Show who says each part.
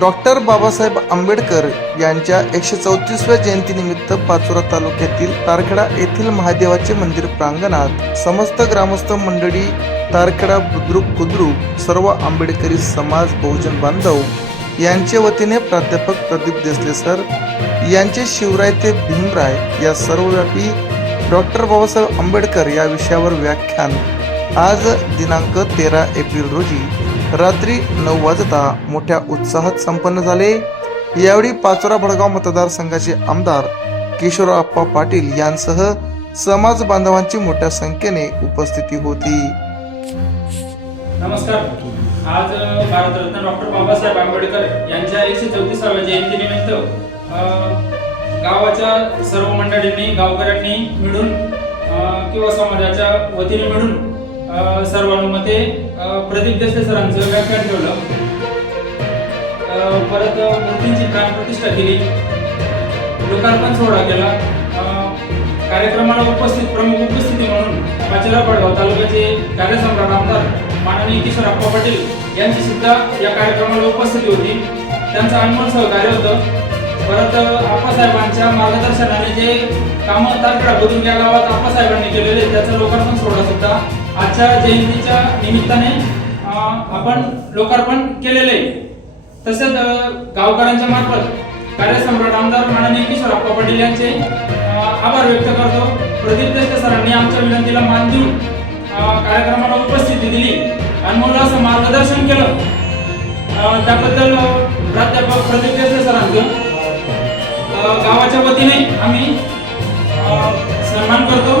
Speaker 1: Doctor Babasaheb Ambedkar यांच्या एकशे चौतीसव्या जयंतीनिमित्त पाचोरा तालुक्यातील तारखेडा येथील महादेवाचे मंदिर प्रांगणात समस्त ग्रामस्थ मंडळी तारखेडा बुद्रुक बुद्रुक सर्व आंबेडकरी समाज बहुजन बांधव यांच्या वतीने प्राध्यापक प्रदीप देसले सर यांचे शिवराय ते भीमराय या सर्वव्यापी डॉक्टर बाबासाहेब आंबेडकर या विषयावर व्याख्यान आज दिनांक तेरा एप्रिल रोजी रात्री नऊ वाजता मोठ्या उत्साहात संपन्न झाले. यावेळी पाचोरा भडगाव मतदारसंघाचे आमदार किशोरप्पा पाटील यांसह समाज बांधवांची मोठ्या संख्येने उपस्थिती होती.
Speaker 2: नमस्कार. आज भारतरत्न डॉक्टर बाबासाहेब आंबेडकर यांच्या एकशे चौतीसाव्या जयंतीनिमित्त गावाच्या सर्व मंडळींनी गावकऱ्यांनी मिळून किंवा समाजाच्या वतीने मिळून सर्वानुमते प्रदीप देसाई सरांचं व्याख्यान ठेवलं. परत मूर्तींची प्राण प्रतिष्ठा केली. लोकार्पण सोहळा केला. कार्यक्रमाला उपस्थित प्रमुख उपस्थिती म्हणून पाचेरा पडगाव तालुक्याचे कार्यसम्राट आमदार माननीय किशोरप्पा पाटील यांची सुद्धा या कार्यक्रमाला उपस्थिती होती. त्यांचं अनमोल सहकार्य होतं. परत आप्पासाहेबांच्या मार्गदर्शनाने जे कामं तारखेडा बुद्रुक या गावात आप्पासाहेबांनी केलेले त्याचं लोकार्पण सोहळा सुद्धा आजच्या जयंतीच्या निमित्ताने आपण लोकार्पण केलेले आहे. तसेच गावकऱ्यांच्या मार्फत कार्यसम्राट आमदार माननीय किशोरप्पा पाटील यांचे आभार व्यक्त करतो. प्रदीप देशटे सरांनी आमच्या विनंतीला मान देऊन कार्यक्रमाला उपस्थिती दिली आणि मला असं मार्गदर्शन केलं. त्याबद्दल प्राध्यापक प्रदीप देशटे सरांचं गावाच्या वतीने आम्ही सन्मान करतो.